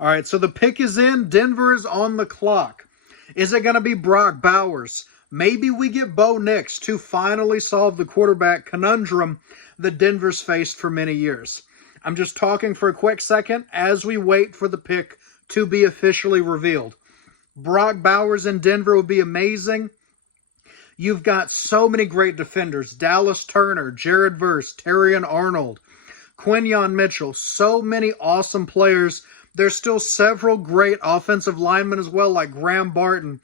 All right, so the pick is in. Denver is on the clock. Is it going to be Brock Bowers? Maybe we get Bo Nix to finally solve the quarterback conundrum that Denver's faced for many years. I'm just talking for a quick second as we wait for the pick to be officially revealed. Brock Bowers in Denver would be amazing. You've got so many great defenders. Dallas Turner, Jared Verse, Terrion Arnold, Quinyon Mitchell. So many awesome players. There's still several great offensive linemen as well, like Graham Barton,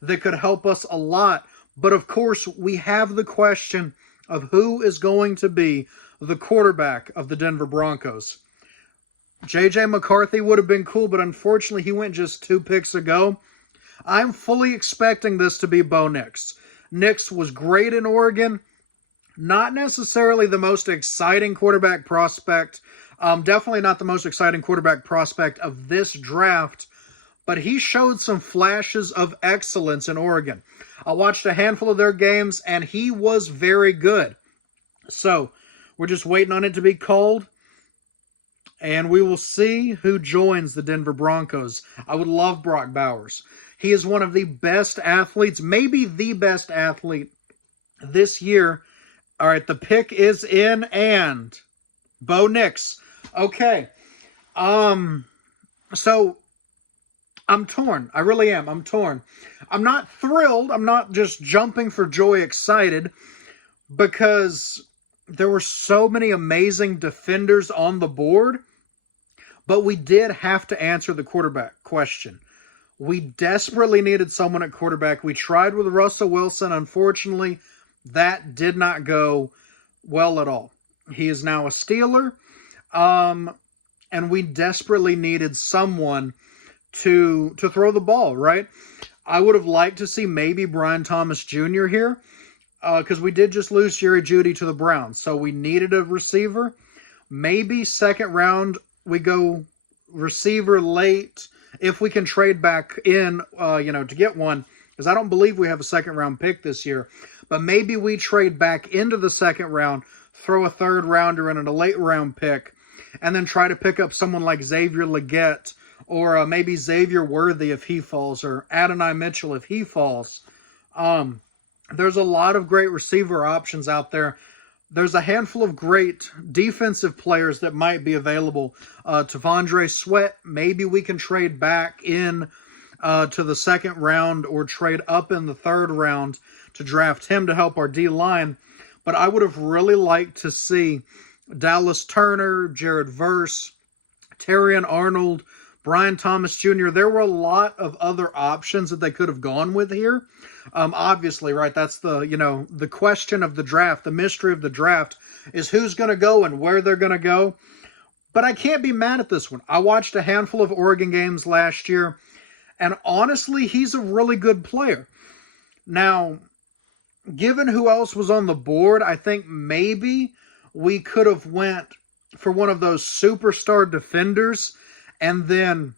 that could help us a lot. But of course, we have the question of who is going to be the quarterback of the Denver Broncos. J.J. McCarthy would have been cool, but unfortunately he went just 2 picks ago. I'm fully expecting this to be Bo Nix. Nix was great in Oregon. Not necessarily the most exciting quarterback prospect. Definitely not the most exciting quarterback prospect of this draft. But he showed some flashes of excellence in Oregon. I watched a handful of their games, and he was very good. So, we're just waiting on it to be called. And we will see who joins the Denver Broncos. I would love Brock Bowers. He is one of the best athletes, maybe the best athlete this year. All right, the pick is in, and Bo Nix. Okay. So I'm torn. I really am. I'm torn. I'm not thrilled. I'm not just jumping for joy excited because there were so many amazing defenders on the board, but we did have to answer the quarterback question. We desperately needed someone at quarterback. We tried with Russell Wilson. Unfortunately, that did not go well at all. He is now a Steeler, and we desperately needed someone to throw the ball, right? I would have liked to see maybe Brian Thomas Jr. here, because we did just lose Jerry Jeudy to the Browns, so we needed a receiver. Maybe second round we go receiver late if we can trade back in, to get one, because I don't believe we have a second round pick this year. But maybe we trade back into the second round, throw a third rounder in and a late round pick, and then try to pick up someone like Xavier Legette, or maybe Xavier Worthy if he falls, or Adonai Mitchell if he falls. There's a lot of great receiver options out there. There's a handful of great defensive players that might be available. T'Vondre Sweat, maybe we can trade back in to the second round or trade up in the third round to draft him to help our D-line. But I would have really liked to see Dallas Turner, Jared Verse, Terrion Arnold, Brian Thomas Jr. There were a lot of other options that they could have gone with here. Obviously, right, that's the question of the draft. The mystery of the draft is who's going to go and where they're going to go. But I can't be mad at this one. I watched a handful of Oregon games last year, and honestly, he's a really good player. Now, given who else was on the board, I think maybe we could have went for one of those superstar defenders and then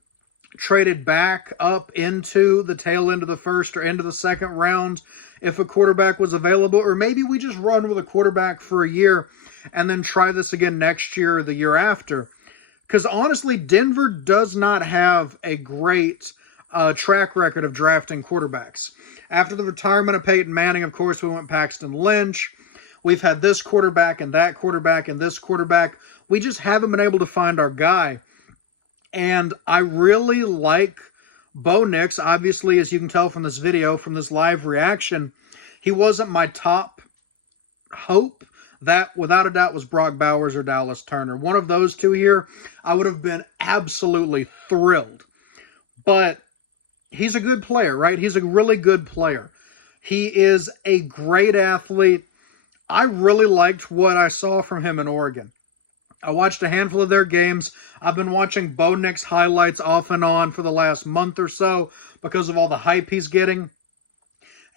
traded back up into the tail end of the first or into the second round if a quarterback was available. Or maybe we just run with a quarterback for a year and then try this again next year or the year after. Because honestly, Denver does not have a great track record of drafting quarterbacks. After the retirement of Peyton Manning, of course, we went Paxton Lynch. We've had this quarterback and that quarterback and this quarterback. We just haven't been able to find our guy. And I really like Bo Nix. Obviously, as you can tell from this video, from this live reaction, he wasn't my top hope. That, without a doubt, was Brock Bowers or Dallas Turner. One of those two here, I would have been absolutely thrilled. But he's a good player, right? He's a really good player. He is a great athlete. I really liked what I saw from him in Oregon. I watched a handful of their games. I've been watching Bo Nix highlights off and on for the last month or so because of all the hype he's getting.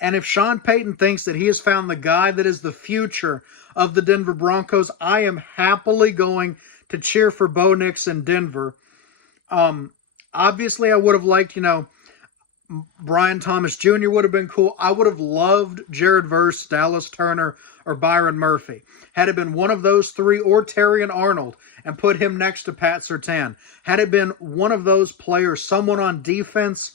And if Sean Payton thinks that he has found the guy that is the future of the Denver Broncos, I am happily going to cheer for Bo Nix in Denver. Obviously, I would have liked, Brian Thomas Jr. would have been cool. I would have loved Jared Verse, Dallas Turner, or Byron Murphy. Had it been one of those three or Terrion Arnold, and put him next to Pat Surtain. Had it been one of those players, someone on defense,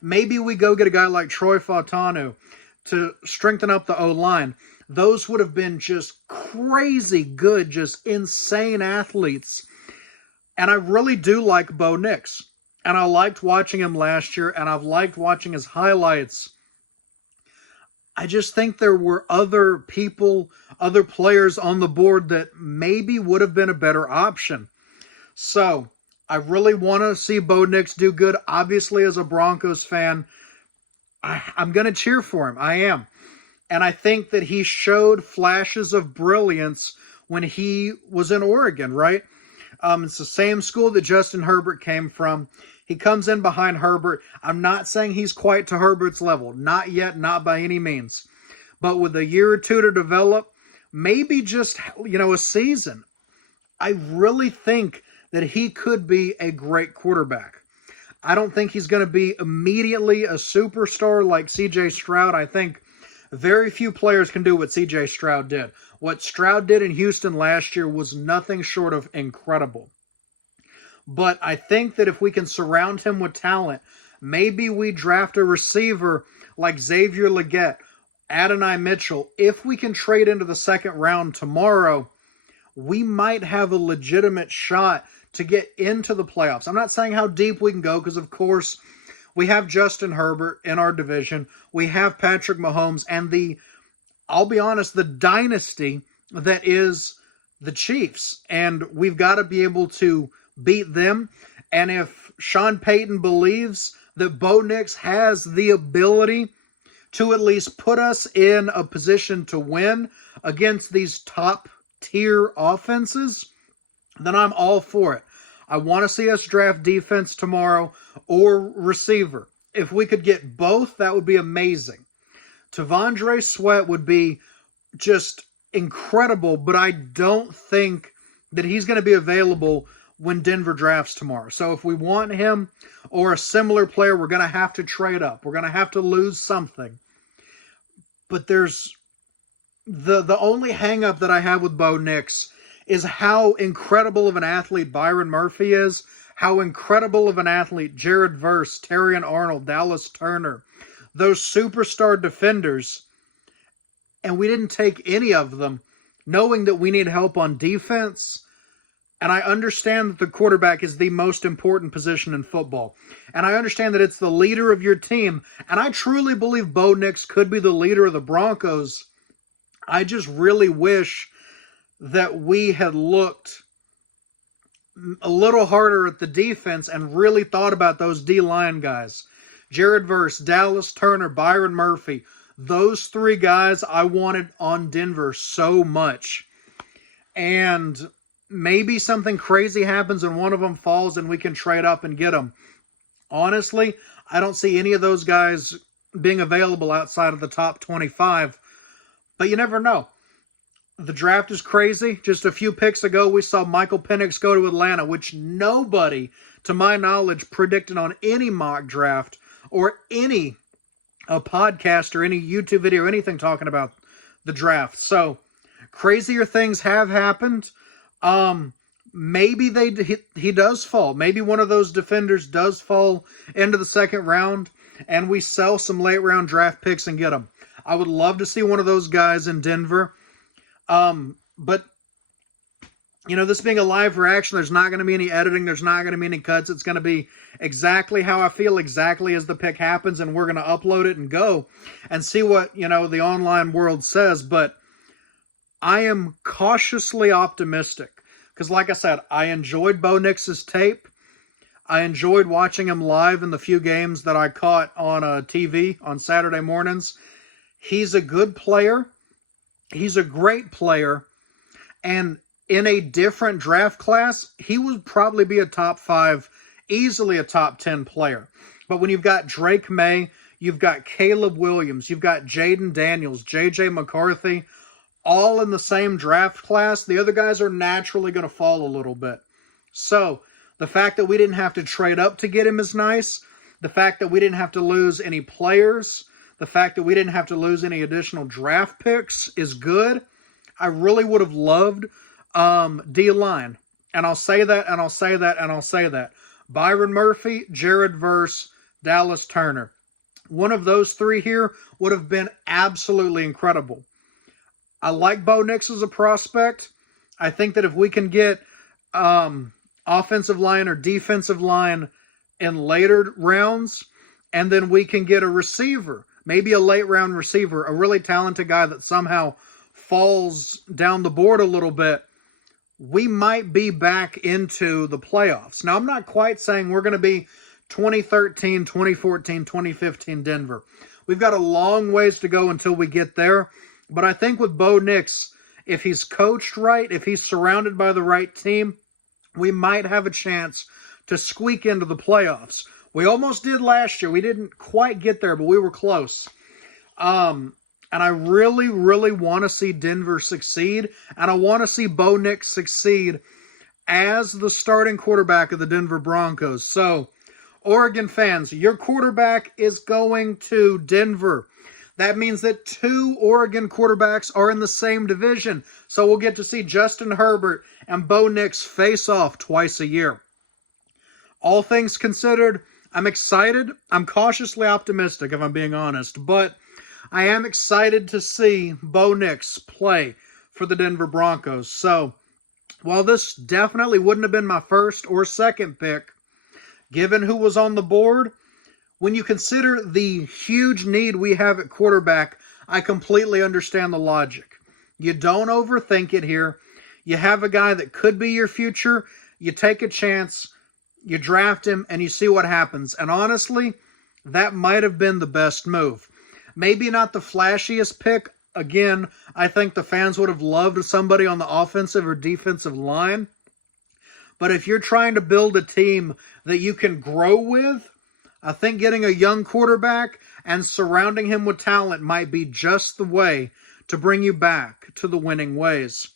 maybe we go get a guy like Troy Fautanu to strengthen up the O-line. Those would have been just crazy good, just insane athletes. And I really do like Bo Nix. And I liked watching him last year, and I've liked watching his highlights. I just think there were other people, other players on the board that maybe would have been a better option. So, I really want to see Bo Nix do good. Obviously, as a Broncos fan, I'm going to cheer for him. I am. And I think that he showed flashes of brilliance when he was in Oregon, right? It's the same school that Justin Herbert came from. He comes in behind Herbert. I'm not saying he's quite to Herbert's level. Not yet, not by any means. But with a year or two to develop, maybe just, a season, I really think that he could be a great quarterback. I don't think he's going to be immediately a superstar like C.J. Stroud. I think very few players can do what C.J. Stroud did. What Stroud did in Houston last year was nothing short of incredible. But I think that if we can surround him with talent, maybe we draft a receiver like Xavier Legette, Adonai Mitchell. If we can trade into the second round tomorrow, we might have a legitimate shot to get into the playoffs. I'm not saying how deep we can go because, of course, we have Justin Herbert in our division. We have Patrick Mahomes and I'll be honest, the dynasty that is the Chiefs. And we've got to be able to beat them. And if Sean Payton believes that Bo Nix has the ability to at least put us in a position to win against these top tier offenses, then I'm all for it. I want to see us draft defense tomorrow or receiver. If we could get both, that would be amazing. T'Vondre Sweat would be just incredible, but I don't think that he's going to be available when Denver drafts tomorrow. So if we want him or a similar player, we're going to have to trade up. We're going to have to lose something. But there's the only hang-up that I have with Bo Nix is how incredible of an athlete Byron Murphy is, how incredible of an athlete Jared Verse, Terrion Arnold, Dallas Turner, those superstar defenders, and we didn't take any of them, knowing that we need help on defense. And I understand that the quarterback is the most important position in football. And I understand that it's the leader of your team. And I truly believe Bo Nix could be the leader of the Broncos. I just really wish that we had looked a little harder at the defense and really thought about those D-line guys. Jared Verse, Dallas Turner, Byron Murphy. Those three guys I wanted on Denver so much. And maybe something crazy happens and one of them falls and we can trade up and get them. Honestly, I don't see any of those guys being available outside of the top 25. But you never know. The draft is crazy. Just a few picks ago, we saw Michael Penix go to Atlanta, which nobody, to my knowledge, predicted on any mock draft or any podcast or any YouTube video or anything talking about the draft. So, crazier things have happened. Maybe he does fall. Maybe one of those defenders does fall into the second round and we sell some late round draft picks and get them. I would love to see one of those guys in Denver. But this being a live reaction, there's not going to be any editing. There's not going to be any cuts. It's going to be exactly how I feel, exactly as the pick happens. And we're going to upload it and go and see what, the online world says. But I am cautiously optimistic because, like I said, I enjoyed Bo Nix's tape. I enjoyed watching him live in the few games that I caught on TV on Saturday mornings. He's a good player. He's a great player. And in a different draft class, he would probably be a top 5, easily a top 10 player. But when you've got Drake May, you've got Caleb Williams, you've got Jaden Daniels, J.J. McCarthy, all in the same draft class, the other guys are naturally going to fall a little bit. So, the fact that we didn't have to trade up to get him is nice. The fact that we didn't have to lose any players, the fact that we didn't have to lose any additional draft picks is good. I really would have loved D-line. And I'll say that, and I'll say that, and I'll say that. Byron Murphy, Jared Verse, Dallas Turner. One of those three here would have been absolutely incredible. I like Bo Nix as a prospect. I think that if we can get offensive line or defensive line in later rounds, and then we can get a receiver, maybe a late round receiver, a really talented guy that somehow falls down the board a little bit, we might be back into the playoffs. Now, I'm not quite saying we're going to be 2013, 2014, 2015 Denver. We've got a long ways to go until we get there. But I think with Bo Nix, if he's coached right, if he's surrounded by the right team, we might have a chance to squeak into the playoffs. We almost did last year. We didn't quite get there, but we were close. And I really, really want to see Denver succeed. And I want to see Bo Nix succeed as the starting quarterback of the Denver Broncos. So, Oregon fans, your quarterback is going to Denver. That means that 2 Oregon quarterbacks are in the same division. So we'll get to see Justin Herbert and Bo Nix face off twice a year. All things considered, I'm excited. I'm cautiously optimistic, if I'm being honest. But I am excited to see Bo Nix play for the Denver Broncos. So, while this definitely wouldn't have been my first or second pick, given who was on the board, when you consider the huge need we have at quarterback, I completely understand the logic. You don't overthink it here. You have a guy that could be your future. You take a chance, you draft him, and you see what happens. And honestly, that might have been the best move. Maybe not the flashiest pick. Again, I think the fans would have loved somebody on the offensive or defensive line. But if you're trying to build a team that you can grow with, I think getting a young quarterback and surrounding him with talent might be just the way to bring you back to the winning ways.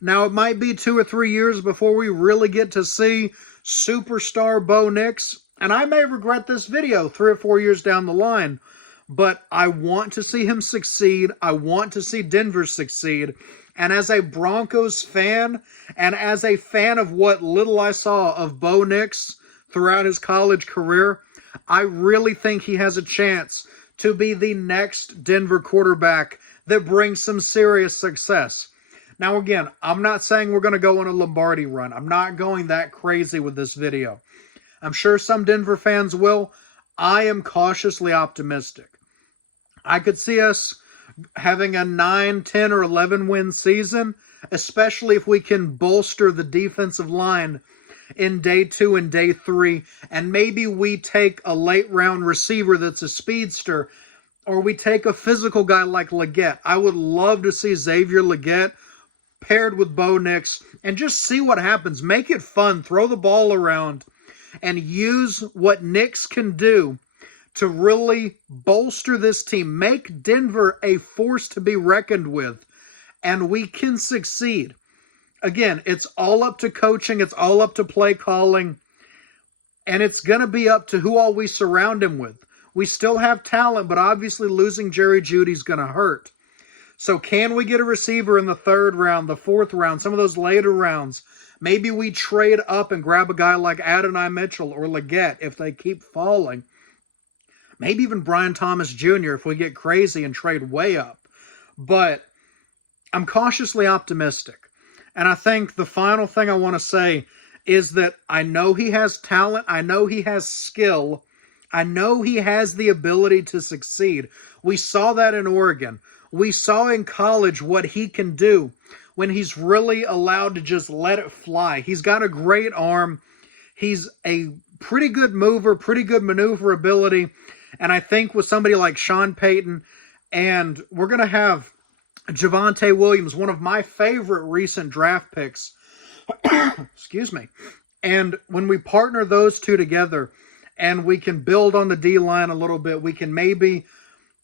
Now, it might be 2 or 3 years before we really get to see superstar Bo Nix, and I may regret this video 3 or 4 years down the line, but I want to see him succeed. I want to see Denver succeed. And as a Broncos fan, and as a fan of what little I saw of Bo Nix throughout his college career, I really think he has a chance to be the next Denver quarterback that brings some serious success. Now, again, I'm not saying we're going to go on a Lombardi run. I'm not going that crazy with this video. I'm sure some Denver fans will. I am cautiously optimistic. I could see us having a 9, 10, or 11 win season, especially if we can bolster the defensive line in day 2 and day 3, and maybe we take a late round receiver that's a speedster, or we take a physical guy like Leggett. I would love to see Xavier Leggett paired with Bo Nix and just see what happens. Make it fun. Throw the ball around and use what Nix can do to really bolster this team. Make Denver a force to be reckoned with, and we can succeed. Again, it's all up to coaching. It's all up to play calling. And it's going to be up to who all we surround him with. We still have talent, but obviously losing Jerry Jeudy is going to hurt. So can we get a receiver in the 3rd round, the 4th round, some of those later rounds? Maybe we trade up and grab a guy like Adonai Mitchell or Leggett if they keep falling. Maybe even Brian Thomas Jr. if we get crazy and trade way up. But I'm cautiously optimistic. And I think the final thing I want to say is that I know he has talent. I know he has skill. I know he has the ability to succeed. We saw that in Oregon. We saw in college what he can do when he's really allowed to just let it fly. He's got a great arm. He's a pretty good mover, pretty good maneuverability. And I think with somebody like Sean Payton, and we're going to have Javonte Williams, one of my favorite recent draft picks. Excuse me. And when we partner those two together and we can build on the D-line a little bit, we can maybe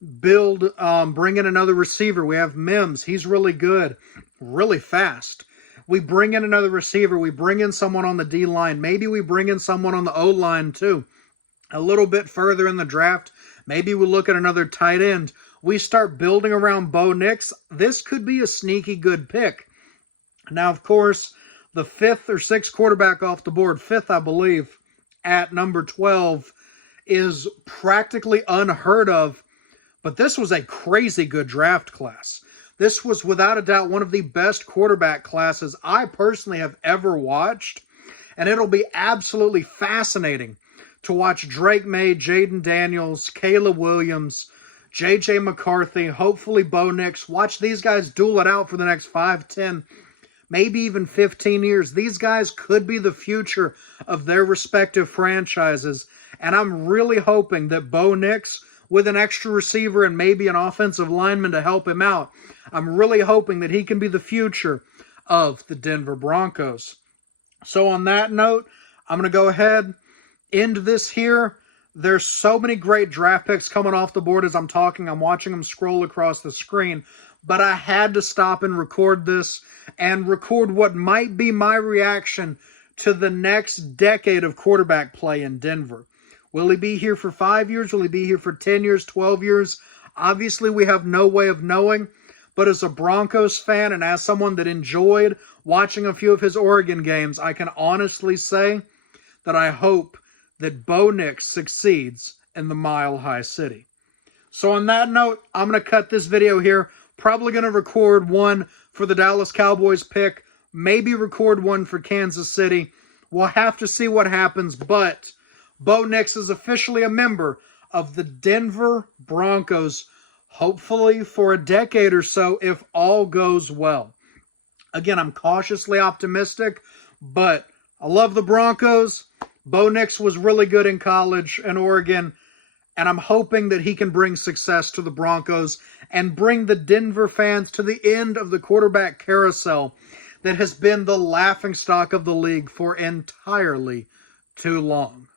bring in another receiver. We have Mims. He's really good, really fast. We bring in another receiver. We bring in someone on the D-line. Maybe we bring in someone on the O-line too. A little bit further in the draft, maybe we look at another tight end. We start building around Bo Nix. This could be a sneaky good pick. Now, of course, the 5th or 6th quarterback off the board, 5th, I believe, at number 12, is practically unheard of. But this was a crazy good draft class. This was without a doubt one of the best quarterback classes I personally have ever watched. And it'll be absolutely fascinating to watch Drake May, Jaden Daniels, Caleb Williams, J.J. McCarthy, hopefully Bo Nix. Watch these guys duel it out for the next 5, 10, maybe even 15 years. These guys could be the future of their respective franchises. And I'm really hoping that Bo Nix, with an extra receiver and maybe an offensive lineman to help him out, I'm really hoping that he can be the future of the Denver Broncos. So on that note, I'm going to go ahead, end this here. There's so many great draft picks coming off the board as I'm talking. I'm watching them scroll across the screen. But I had to stop and record this and record what might be my reaction to the next decade of quarterback play in Denver. Will he be here for 5 years? Will he be here for 10 years, 12 years? Obviously, we have no way of knowing. But as a Broncos fan and as someone that enjoyed watching a few of his Oregon games, I can honestly say that I hope that Bo Nix succeeds in the Mile High City. So on that note, I'm going to cut this video here. Probably going to record one for the Dallas Cowboys pick. Maybe record one for Kansas City. We'll have to see what happens, but Bo Nix is officially a member of the Denver Broncos, hopefully for a decade or so if all goes well. Again, I'm cautiously optimistic, but I love the Broncos. Bo Nix was really good in college in Oregon, and I'm hoping that he can bring success to the Broncos and bring the Denver fans to the end of the quarterback carousel that has been the laughingstock of the league for entirely too long.